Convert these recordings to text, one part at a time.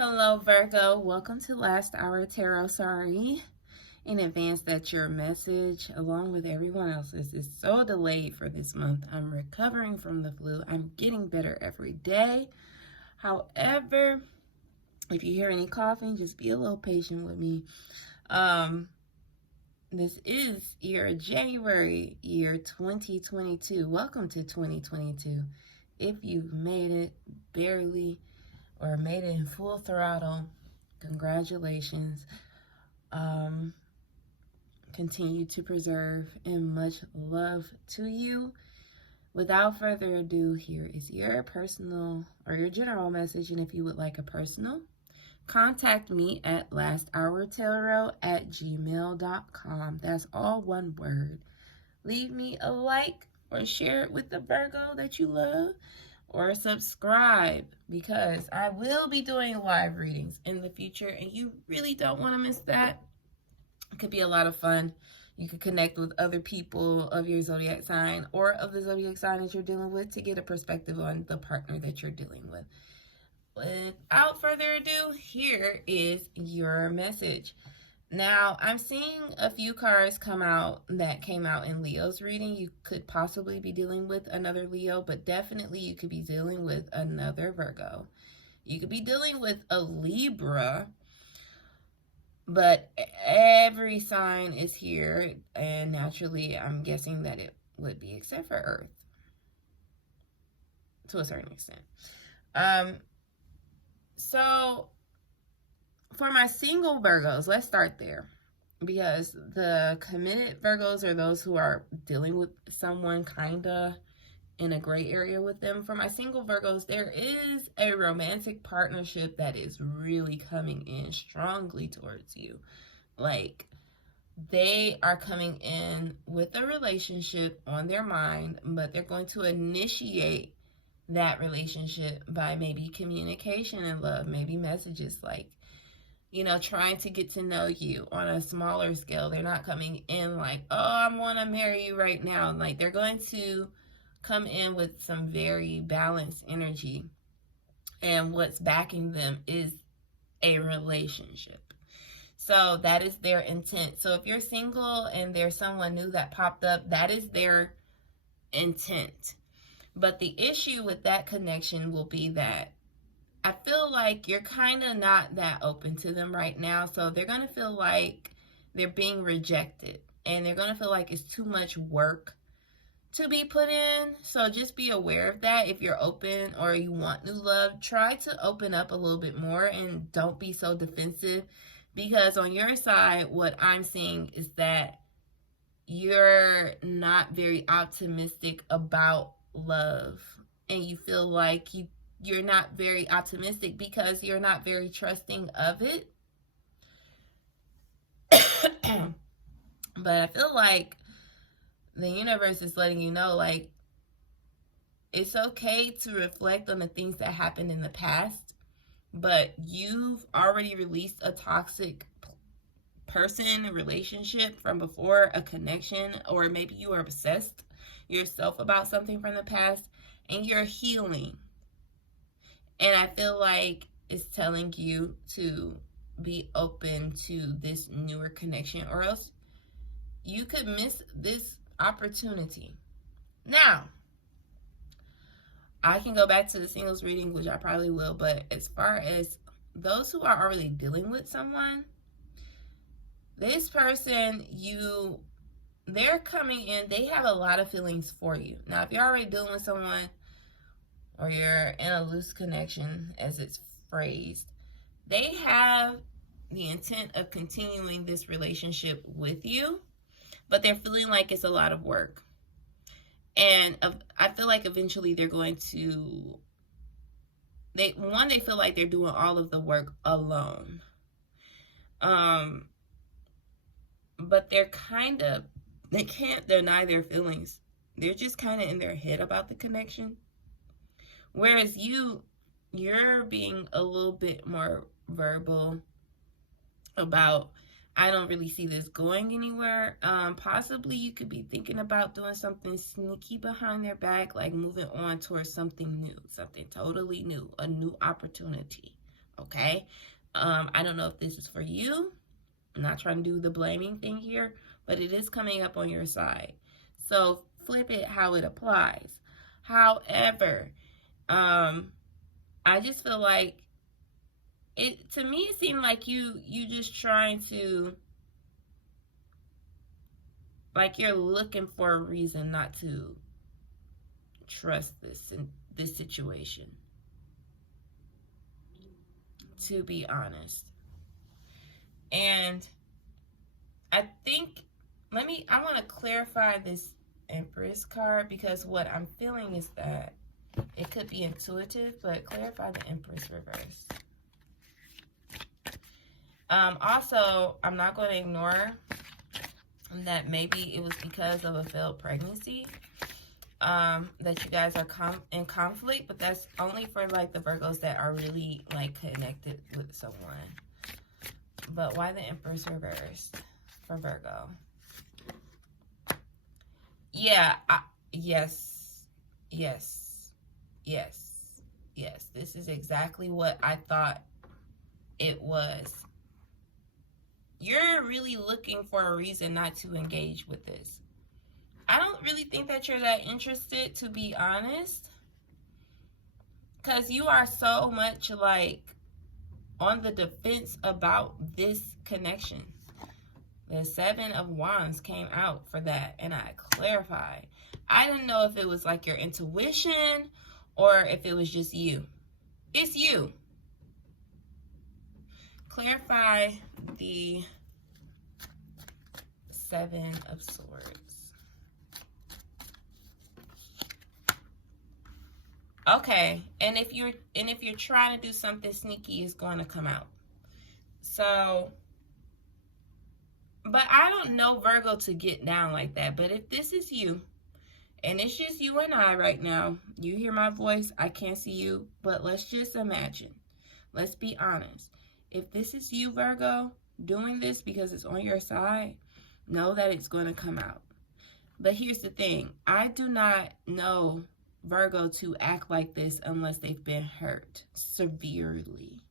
Hello, Virgo. Welcome to Last Hour Tarot. Sorry in advance that your message, along with everyone else's, is so delayed for this month. I'm recovering from the flu. I'm getting better every day. However, if you hear any coughing, just be a little patient with me. This is January 2022. Welcome to 2022. If you've made it barely or made it in full throttle, congratulations. Continue to preserve and much love to you. Without further ado, here is your personal or your general message. And if you would like a personal, contact me at lasthourtarot@gmail.com. That's all one word. Leave me a like or share it with the Virgo that you love, or subscribe, because I will be doing live readings in the future and you really don't want to miss that. It could be a lot of fun. You could connect with other people of your zodiac sign or of the zodiac sign that you're dealing with to get a perspective on the partner that you're dealing with. Without further ado, here is your message. Now, I'm seeing a few cards come out that came out in Leo's reading. You could possibly be dealing with another Leo, but definitely you could be dealing with another Virgo. You could be dealing with a Libra, but every sign is here, and naturally, I'm guessing that it would be, except for Earth, to a certain extent. So for my single Virgos, let's start there, because the committed Virgos are those who are dealing with someone kind of in a gray area with them. For my single Virgos, there is a romantic partnership that is really coming in strongly towards you. Like, they are coming in with a relationship on their mind, but they're going to initiate that relationship by maybe communication and love, maybe messages like, trying to get to know you on a smaller scale. They're not coming in like, oh, I want to marry you right now. Like, they're going to come in with some very balanced energy, and what's backing them is a relationship. So that is their intent. So if you're single and there's someone new that popped up, that is their intent. But the issue with that connection will be that I feel like you're kind of not that open to them right now. So they're going to feel like they're being rejected, and they're going to feel like it's too much work to be put in. So just be aware of that. If you're open or you want new love, try to open up a little bit more and don't be so defensive, because on your side, what I'm seeing is that you're not very optimistic about love, and you feel like you're not very optimistic because you're not very trusting of it. But I feel like the universe is letting you know, like, it's okay to reflect on the things that happened in the past, but you've already released a toxic person, a relationship from before, a connection, or maybe you are obsessed yourself about something from the past and you're healing. And I feel like it's telling you to be open to this newer connection, or else you could miss this opportunity. Now, I can go back to the singles reading, which I probably will, but as far as those who are already dealing with someone, this person, they're coming in, they have a lot of feelings for you. Now, if you're already dealing with someone, or you're in a loose connection, as it's phrased, they have the intent of continuing this relationship with you, but they're feeling like it's a lot of work. And I feel like eventually they're going to, they feel like they're doing all of the work alone. But they can't deny their feelings. They're just kind of in their head about the connection. Whereas you're being a little bit more verbal about, I don't really see this going anywhere. Possibly you could be thinking about doing something sneaky behind their back, like moving on towards something new, something totally new, a new opportunity. Okay? I don't know if this is for you. I'm not trying to do the blaming thing here, but it is coming up on your side. So flip it how it applies. However, I just feel like to me it seemed like you just trying to, like, you're looking for a reason not to trust this situation, to be honest. And I think, I want to clarify this Empress card, because what I'm feeling is that it could be intuitive, but clarify the Empress reverse. Also, I'm not going to ignore that maybe it was because of a failed pregnancy that you guys are in conflict, but that's only for like the Virgos that are really like connected with someone. But why the Empress reversed for Virgo? Yeah, yes. This is exactly what I thought it was. You're really looking for a reason not to engage with this. I don't really think that you're that interested, to be honest, because you are so much like on the defense about this connection. The Seven of Wands came out for that, and I clarified. I didn't know if it was like your intuition or if it was just you. It's you. Clarify the Seven of Swords. Okay, and if you're trying to do something sneaky, it's going to come out. So, but I don't know Virgo to get down like that. But if this is you, and it's just you and I right now, you hear my voice, I can't see you, but let's just imagine. Let's be honest. If this is you, Virgo, doing this because it's on your side, know that it's going to come out. But here's the thing. I do not know Virgo to act like this unless they've been hurt severely.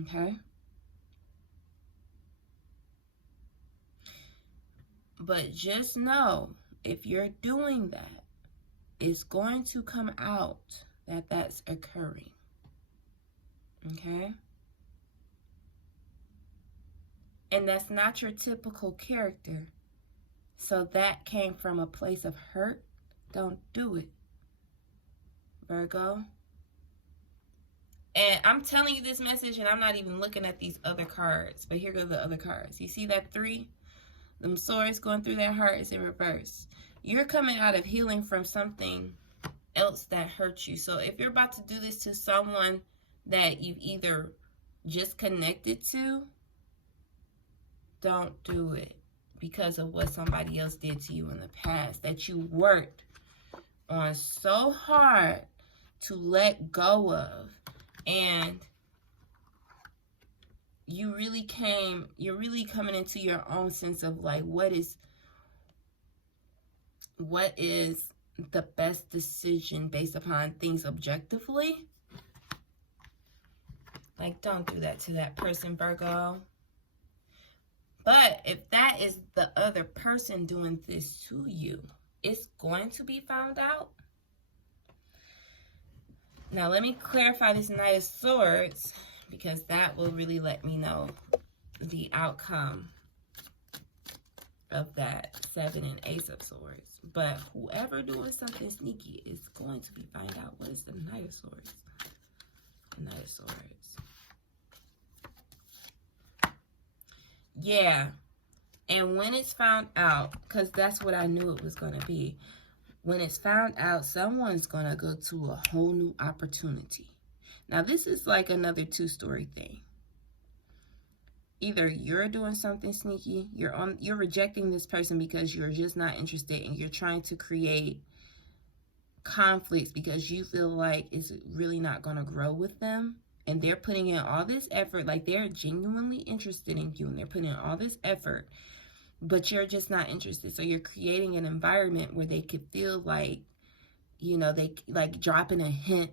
Okay? But just know, if you're doing that, it's going to come out that that's occurring. Okay? And that's not your typical character. So that came from a place of hurt. Don't do it, Virgo. And I'm telling you this message, and I'm not even looking at these other cards. But here go the other cards. You see that 3? Them swords going through that heart is in reverse. You're coming out of healing from something else that hurt you. So if you're about to do this to someone that you've either just connected to, don't do it because of what somebody else did to you in the past that you worked on so hard to let go of. And you're really coming into your own sense of like, what is the best decision based upon things objectively. Like, don't do that to that person, Virgo. But if that is the other person doing this to you, it's going to be found out. Now, let me clarify this Knight of Swords, because that will really let me know the outcome of that 7 and Ace of Swords. But whoever doing something sneaky is going to be find out what is the Knight of Swords. The Knight of Swords. Yeah. And when it's found out, because that's what I knew it was going to be. When it's found out, someone's going to go to a whole new opportunity. Now, this is like another two-story thing. Either you're doing something sneaky, you're rejecting this person because you're just not interested, and you're trying to create conflicts because you feel like it's really not going to grow with them, and they're putting in all this effort, like they're genuinely interested in you, and they're putting in all this effort, but you're just not interested. So you're creating an environment where they could feel like, you know, they like dropping a hint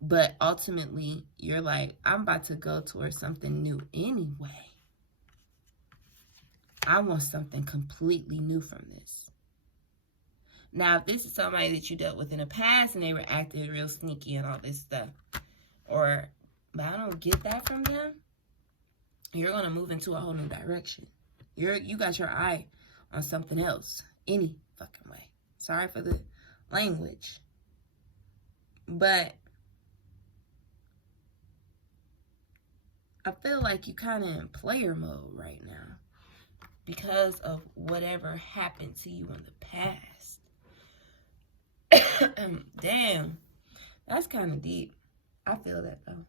But ultimately, you're like, I'm about to go towards something new anyway. I want something completely new from this. Now, if this is somebody that you dealt with in the past and they were acting real sneaky and all this stuff, but I don't get that from them, you're going to move into a whole new direction. You got your eye on something else any fucking way. Sorry for the language. But I feel like you kind of in player mode right now because of whatever happened to you in the past. Damn, that's kind of deep. I feel that though.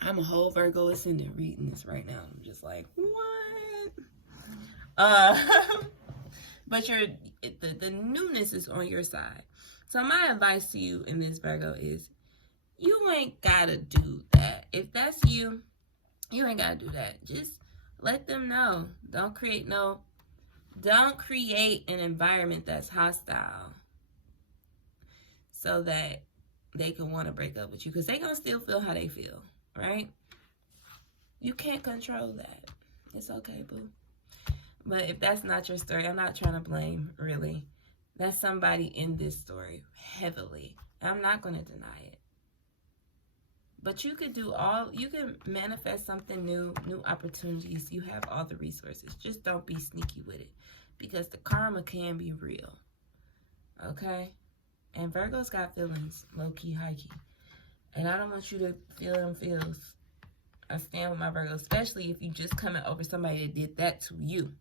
I'm a whole Virgo ascendant reading this right now. I'm just like, what? But the newness is on your side. So my advice to you in this, Virgo, is you ain't gotta do that. If that's you, you ain't gotta do that. Just let them know. Don't create an environment that's hostile so that they can want to break up with you, because they gonna still feel how they feel, right? You can't control that. It's okay, boo. But if that's not your story, I'm not trying to blame, really. That's somebody in this story, heavily. I'm not going to deny it. But you can manifest something new opportunities. You have all the resources. Just don't be sneaky with it, because the karma can be real. Okay? And Virgo's got feelings, low-key, high-key. And I don't want you to feel them feels. I stand with my Virgo, especially if you just coming over somebody that did that to you.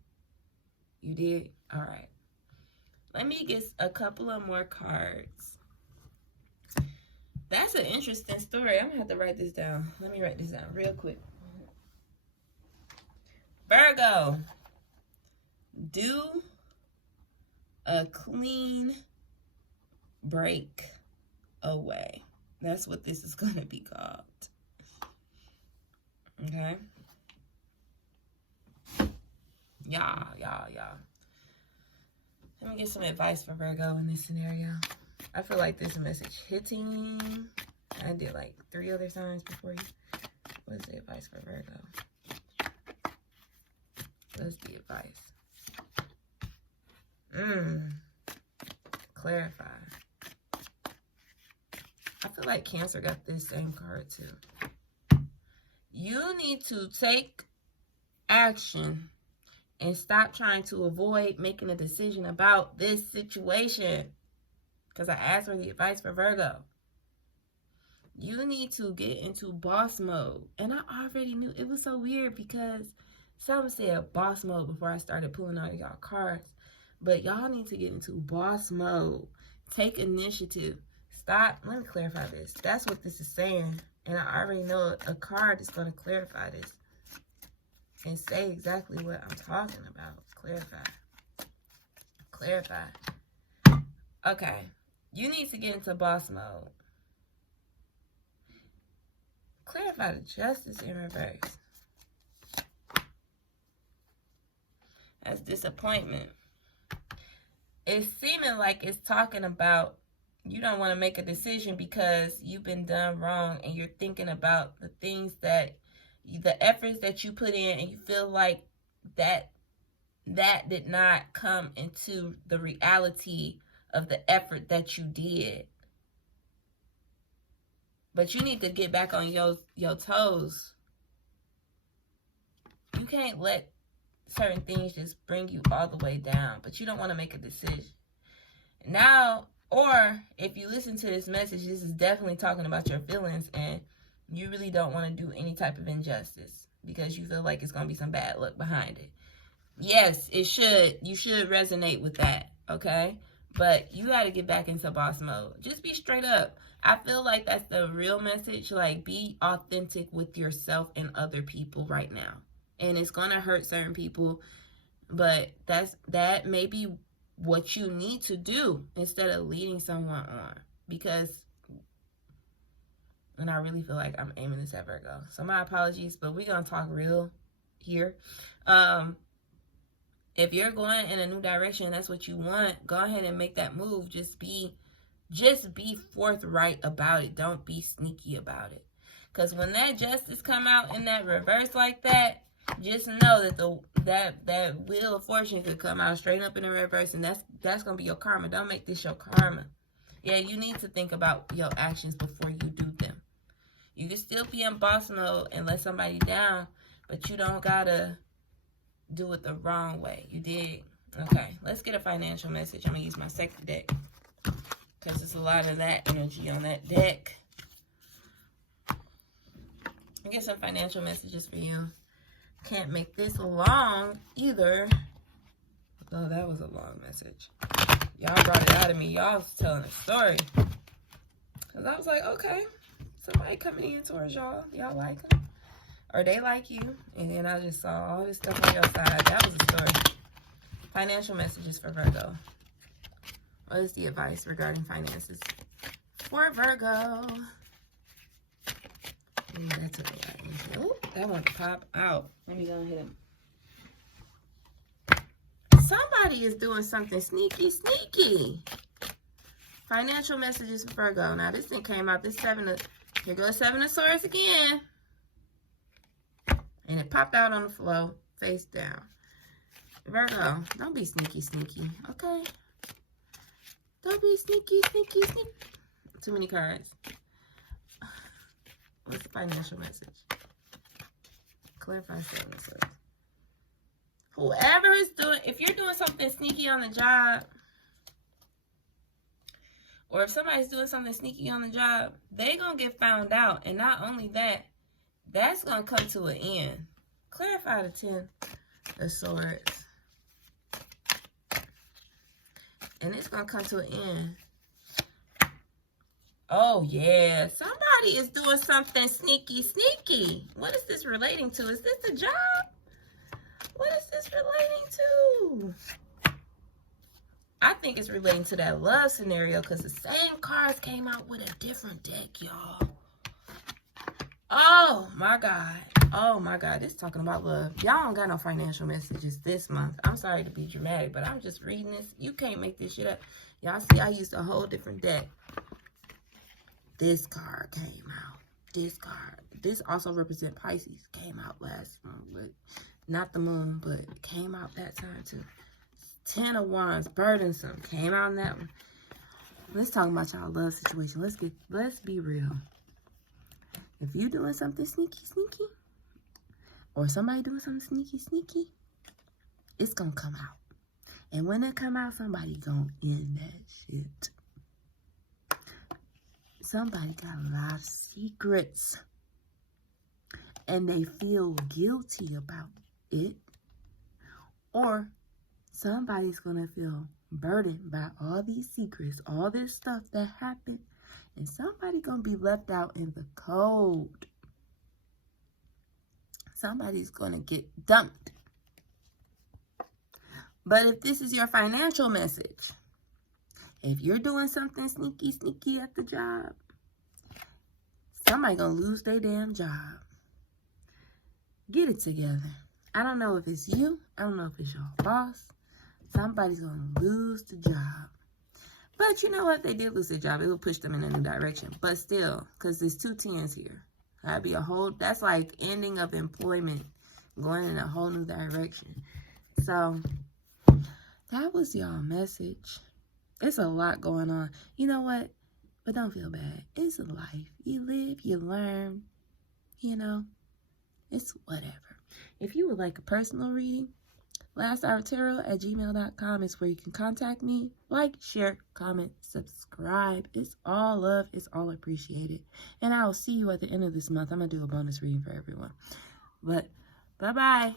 You did? All right. Let me get a couple of more cards. That's an interesting story. I'm going to have to write this down. Let me write this down real quick. Virgo, do a clean break away. That's what this is going to be called. Okay? Y'all. Let me get some advice for Virgo in this scenario. I feel like this message hitting. I did like 3 other signs before you. What's the advice for Virgo? What's the advice? Clarify. I feel like Cancer got this same card too. You need to take action and stop trying to avoid making a decision about this situation. Because I asked for the advice for Virgo. You need to get into boss mode. And I already knew. It was so weird because someone said boss mode before I started pulling out y'all cards. But y'all need to get into boss mode. Take initiative. Stop. Let me clarify this. That's what this is saying. And I already know a card is going to clarify this and say exactly what I'm talking about. Clarify. Okay. You need to get into boss mode. Clarify the justice in reverse. That's disappointment. It's seeming like it's talking about you don't want to make a decision because you've been done wrong, and you're thinking about the things the efforts that you put in, and you feel like that did not come into the reality of the effort that you did. But you need to get back on your toes. You can't let certain things just bring you all the way down, but you don't want to make a decision. Now, or if you listen to this message, this is definitely talking about your feelings, and you really don't want to do any type of injustice because you feel like it's going to be some bad luck behind it. Yes, it should. You should resonate with that, okay? But you got to get back into boss mode. Just be straight up. I feel like that's the real message. Like, be authentic with yourself and other people right now. And it's going to hurt certain people, but that may be what you need to do instead of leading someone on. Because, and I really feel like I'm aiming this at Virgo. So my apologies, but we're going to talk real here. If you're going in a new direction, that's what you want, go ahead and make that move. Just be Just be forthright about it. Don't be sneaky about it. Because when that justice come out in that reverse like that, just know that that wheel of fortune could come out straight up in the reverse, and that's gonna be your karma. Don't make this your karma. Yeah, you need to think about your actions before you do them. You can still be in boss mode and let somebody down, but you don't gotta do it the wrong way. You dig? Okay, let's get a financial message. I'm gonna use my second deck because there's a lot of that energy on that deck. I get some financial messages for you. Can't make this long either. Oh, that was a long message. Y'all brought it out of me. Y'all was telling a story. Because I was like, okay, somebody coming in towards y'all. Y'all like them. Or they like you. And then I just saw all this stuff on your side. That was a story. Financial messages for Virgo. What is the advice regarding finances for Virgo? Ooh, that took a lot. Ooh, that one pop out. Let me go ahead. Somebody is doing something sneaky. Financial messages for Virgo. Now, this thing came out. Here goes Seven of Swords again. And it popped out on the floor, face down. Virgo, don't be sneaky. Okay? Don't be sneaky. Too many cards. What's the financial message? Clarify Seven of Swords. Whoever is doing, if you're doing something sneaky on the job, or if somebody's doing something sneaky on the job, they gonna get found out. And not only that, that's gonna come to an end. Clarify the Ten of Swords. And it's gonna come to an end. Oh yeah, somebody is doing something sneaky. What is this relating to? Is this a job? What is this relating to? I think it's relating to that love scenario because the same cards came out with a different deck, y'all. Oh my God. This is talking about love. Y'all don't got no financial messages this month. I'm sorry to be dramatic, but I'm just reading this. You can't make this shit up. Y'all see I used a whole different deck. This card came out. This also represents Pisces. Came out last month, but not the moon, but it came out that time too. Ten of Wands, burdensome, came out in that one. Let's talk about y'all love situation. Let's be real. If you doing something sneaky, or somebody doing something sneaky, it's gonna come out. And when it come out, somebody gonna end that shit. Somebody got a lot of secrets. And they feel guilty about it. Or somebody's going to feel burdened by all these secrets, all this stuff that happened. And somebody's going to be left out in the cold. Somebody's going to get dumped. But if this is your financial message, if you're doing something sneaky at the job, somebody gonna lose their damn job. Get it together. I don't know if it's you. I don't know if it's your boss. Somebody's gonna lose the job. But you know what? They did lose their job. It will push them in a new direction. But still, because there's 2 tens here. That'd be that's like ending of employment, going in a whole new direction. So, that was y'all message. It's a lot going on. You know what? But don't feel bad. It's a life. You live, you learn. You know, it's whatever. If you would like a personal reading, lasthourtarot@gmail.com is where you can contact me. Like, share, comment, subscribe. It's all love. It's all appreciated. And I will see you at the end of this month. I'm going to do a bonus reading for everyone. But, bye-bye.